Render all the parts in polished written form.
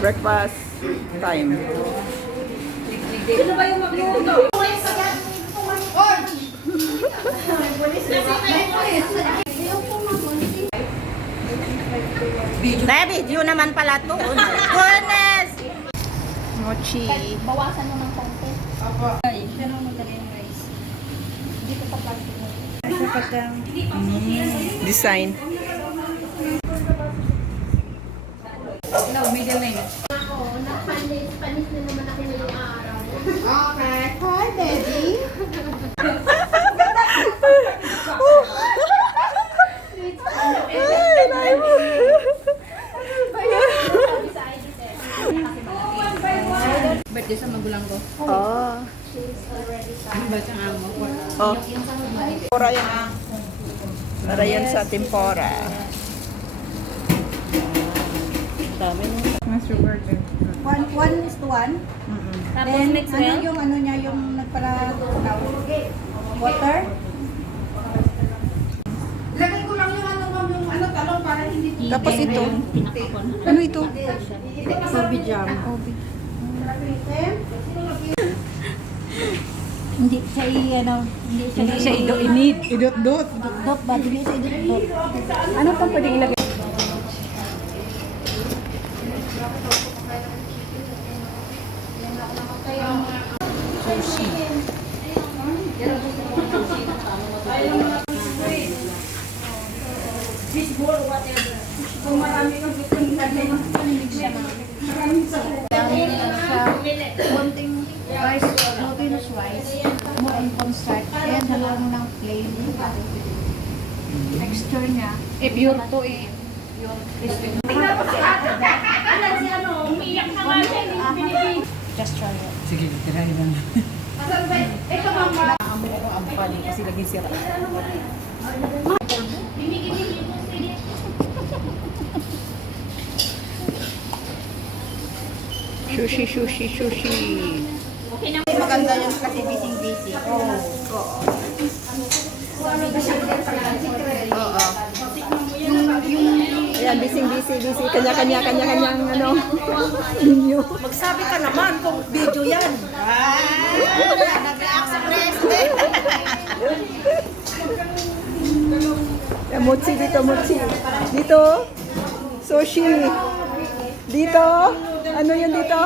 Breakfast time. Sino ba yung magluto? Baby, yun naman pala to. Oh my goodness! Mochi. Bawasan mo ng konti. Siya nang magdala yung rice. Dito sa plastic mo. Design. No, middle name. Ako, nag-Spanish na naman ako ngayong araw. Okay. Hi, baby. Birthday sa magulang ko. Oh. Ba siyang amo? Oh. Tempura yan. Para yan sa tempura. Dami mo. Mas sugar din. 1:1. Tapos Then, next ano well, yung ano niya, yung nagpala-tunaw? Water? Lagay ko lang yung ano, ma'am, yung ano, talong para hindi Tapos ito. pinakapon. Ano ito? Sobi jam. Hindi siya ano, hindi siya init. Idot-dot. dot ba? Hindi siya idot. Ano pang pwede ilagay? Kung marami kang gusto ng Konting rice, glutinous rice, mo and construct, and haluan mo ng plain. Texture niya. pure to eh. Just try it. Sige, tirahin lang. Ito mama. Amo ko ang pani kasi lagi sira. Sushi, sushi, sushi. Maganda yung kasi busy-busy. Oo. Ayan, busy. Kanya-kanyang ano. Ninyo. Magsabi ka naman kung video yan. Nag-react sa president. Mochi dito, mochi. Dito. Sushi. Dito. Ano yun dito?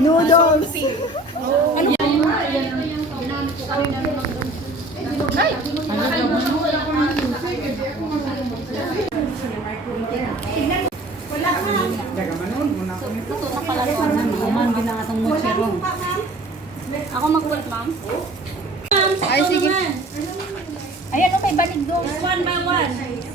Noodles. Kuman ginatong mo chiro. Ako mag-work, ma'am. Ay, sige. Ayan, okay, banig doon. One by one.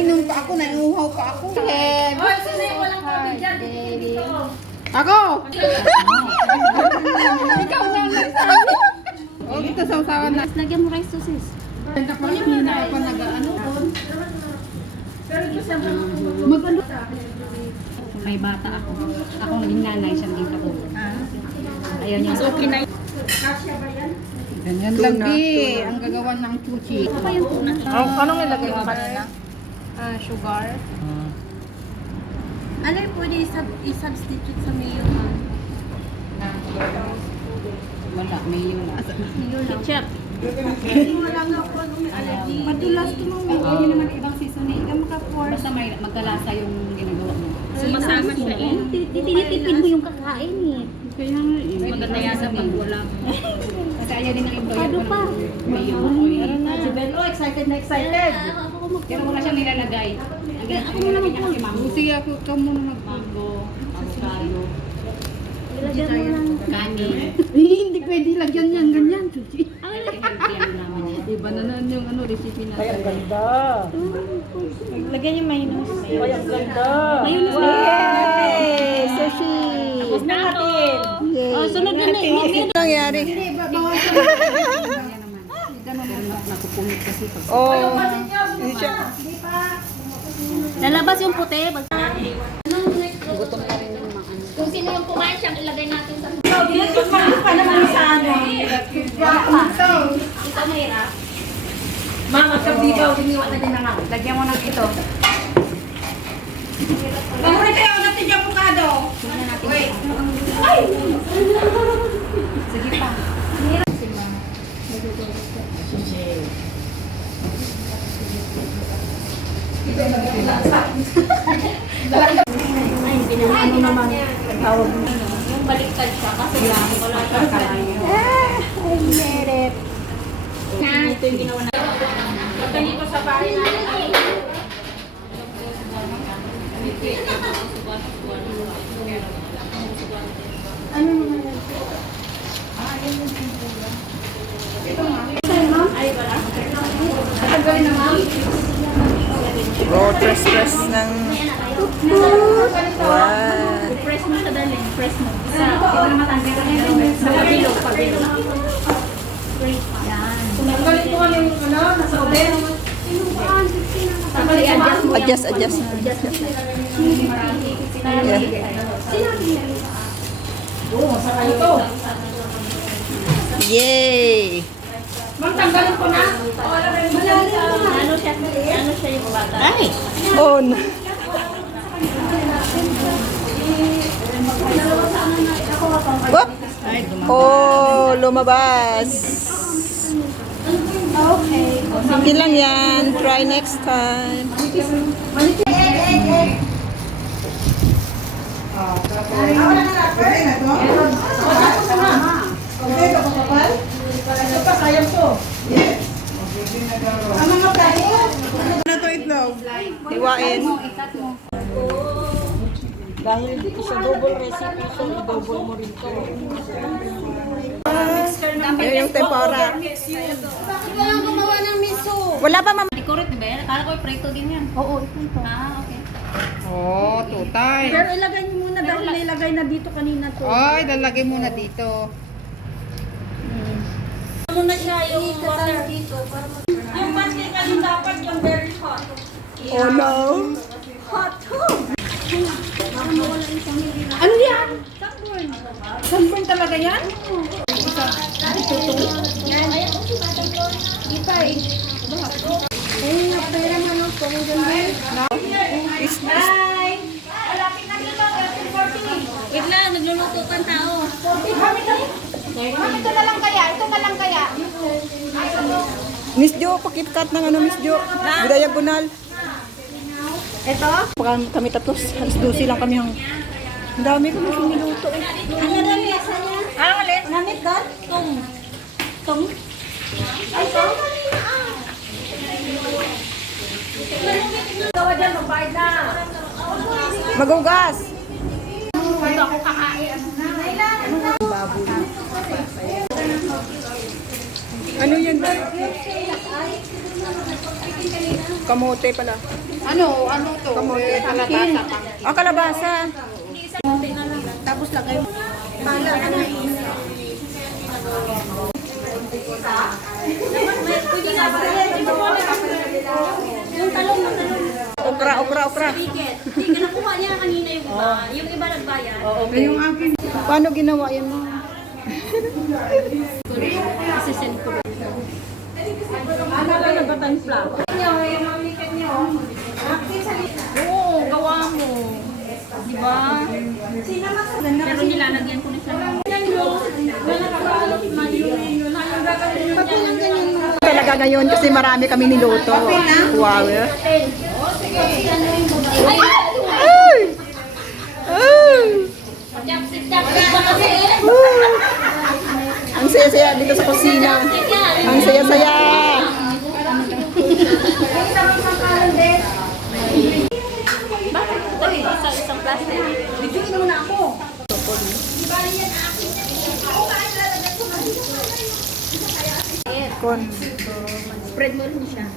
Inom pa ako, naiuhaw pa ako. Hoy, sino yung walang tubig dyan? Dito. Ako! Ikaw na nagsabi. Oh, ito sausawan na. Lagyan mo rice sauces. Hindi pa nag-ano. Mag-ano? May bata ako. Ako naging nanay, siya naging ako. Ayaw niya. Mas okay na yun. Ganyan lang di. Ang gagawa ng chuchi. Ito pa yung tuna. Anong ilagay mo kanina? Sugar. Ano yung pwede i-substitute sa mayo, ma'am? Wala, may yun. Ketchup. Madulas to nung Hindi naman ibang seasoning. Ikaw maka-force. Basta may magkalasa yung ginagawa mo. Sumasama siya eh. Tinitipid mo yung kakain eh. Kaya nga eh. Maganda yasa pag wala. Kasi ayaw din ng iba. Ano pa? May yun ako eh. Si Bello, excited na excited. Pero wala siyang nilalagay. Ang Ako muna niya kasi mango. Sige ako, ikaw muna Mango, avocado, Ilagyan mo lang. kanin. Hindi pwede lagyan yan, ganyan, chuchi. Healthy ano naman yan. Diba na yung ano, recipe natin. Ay, ang ganda. Lagyan yung mayonnaise. Ay, ang ganda. Mayonnaise. Yay! Sushi! Tapos na natin. Yay! Oh, sunod na eh. Ano nangyari? Nakupunit kasi pag Oh, hindi siya. Lalabas yung puti. gutom na rin yung mga ano. Kung sino yung kumain siyang ilagay natin sa... Pa naman sa ano. Ito mahirap. Mama, sa bibaw, tiniwa na din na nga. Lagyan mo ng ito. Mahuli kayo natin yung avocado. Sige pa. Ano naman tawag mo? Yung baliktad siya kasi wala siya kalayo. I made it. Ito yung ginawa na. Pagka dito sa bahay natin. Ano naman yan? Oh, press ng... Wow. Press mo siya dali. Press mo. Isa. Ito na matanggal ka na. Sa pabilog. Pabilog. Yan. Galing ko kami yung nasa oven. I-adjust mo. Adjust. Adjust mo. Yay! Ma'am, tanggalin ko na. Ano siya yung bata? Ay! On! Whoop! Oh, lumabas. Okay. Sige lang yan. Try next time. Hiwain. Ikat mo. Dahil dito sa double recipe, so i-double mo rin to. Ayun yung tempura. Bakit walang gumawa ng miso? Wala pa, ma'am. Decorate, di ba yan? Akala ko prito din yan. Oo, ito. Ah, okay. Oh, tutay. Pero ilagay niyo muna dahil nilagay na dito kanina to. Ay, lalagay muna dito. Muna siya yung water dito. Yung pasti kasi dapat yung very hot. Oh no! Hot too! Ano yan? Sunburn. Sunburn talaga yan? Ipay. Ayun nga, pera man ang pong ganyan. Bye! Malapit na dito, 13:40. Wait lang, nagluluto pang tao. Ma'am, ito na lang kaya? Ito na lang kaya? Miss Jo, pakitkat ng ano, Miss Jo. Diagonal. Ito? Kami tatlo, halos 12 lang kami ang... Ang dami kami siniluto eh. Ano na lesa niya? Ano ulit? Namit doon? Tung. Ay, saan kanina ah? Gawa dyan, magbayad na. Magugas! Ito ako kakain. Ano yan ba? Kamote pala. Ano to? Kamote. Kalabasa pa. Ah, kalabasa. Tapos lagay mo. Bala ka na. Yung talong. Okra. Hindi ka nakuha niya kanina yung iba. Yung iba nagbayad. Yung akin. Paano ginawa yan mo? Kasi send ko. Oo, gawa mo. Di ba? Pero nilalagyan ko na siya. Talaga ngayon kasi marami kami niluto. Wow. Ay! Ay! Ang saya-saya dito sa kusina. Ang saya-saya. Sa isang plastic. Bigyan mo na ako. Kon. Spread mo rin siya.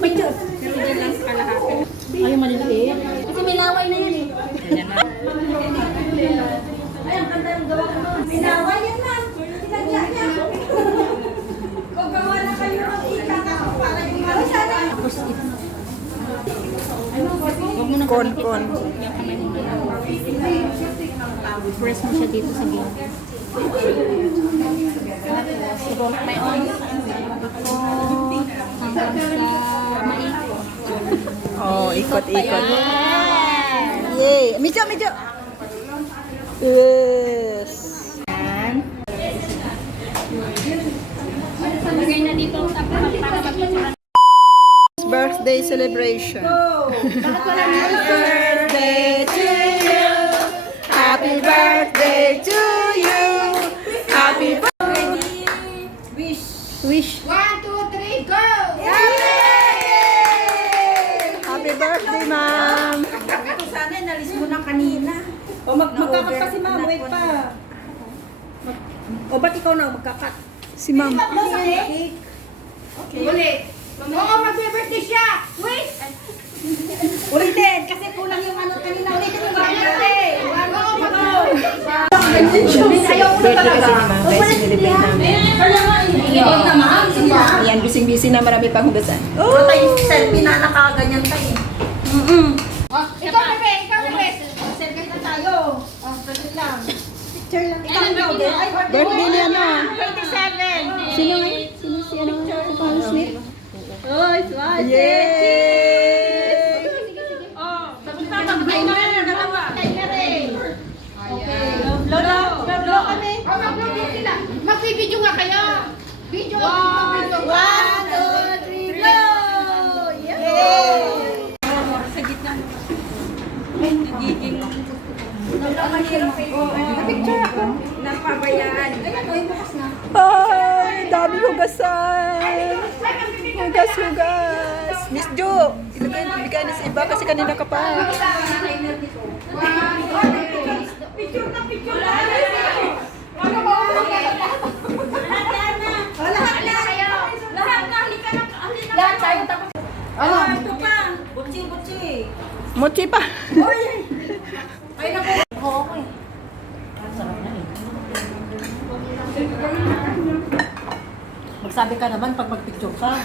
Picture. Pero dyan lang kalahati. Ayaw maliliit. Kasi may laway na yan eh. Ganyan na. Ay, ang ganda yung gawa ko. Pinawa yan ma'am. Pinagya niya. Kung gawa na kayo ng ika na para yung mga sana. Huwag mo na Kon. yung kamay mo. Press mo siya dito sa gilid. May on. Hanggang sa maikot. Oh, ikot-ikot. Yay! Medyo. Yes. birthday celebration. Happy birthday to you. Happy birthday to you. Happy birthday. Wish. 1, 2, 3, go! Happy birthday, ma'am. Ito sana, inalis mo na kanina. O magkakat pa si ma'am, wait pa. O ba't ikaw na magkakat? Si ma'am. Ulit. Oo, mag-birthday siya! Wait! Ulitin, kasi kulang yung ano kanina. Ulitin yung birthday. Oo, Ayaw ko na talaga. Kaya sinilibate namin. Ikaw na ma'am. Ayan, busy-busy na marami pang hugasan. Puro tayo selfie na nakaganyan tayo. Ikaw, Bebe! Ikaw, Bebe! Selfie na tayo. Selfie lang. Picture lang. Ikaw din. Ay, Birthday ni ano? 27. Sino nga? Sino si ano? Si Paul Smith? Oy, swerte. Yay! Lolo kami. Oh, mag-vlog sila. Mag-video nga kayo. Video. Video. 1, 2, 3, go! Yay! Picture ako. Napabayaan. Ayan, oy, bukas na. Ay, dami hugasan. Hugas. Miss Jo, ibigay na sa iba kasi kanina ka pa. Picture na, picture na. Ano ba? Lahat na. Lahat na. Lahat na. Halika na. Lahat tayo tapos. Ano? Ito pa. Butsi. Mochi pa. Oy. Ay, naku. Okay. Magsabi ka naman pag magpicture ka.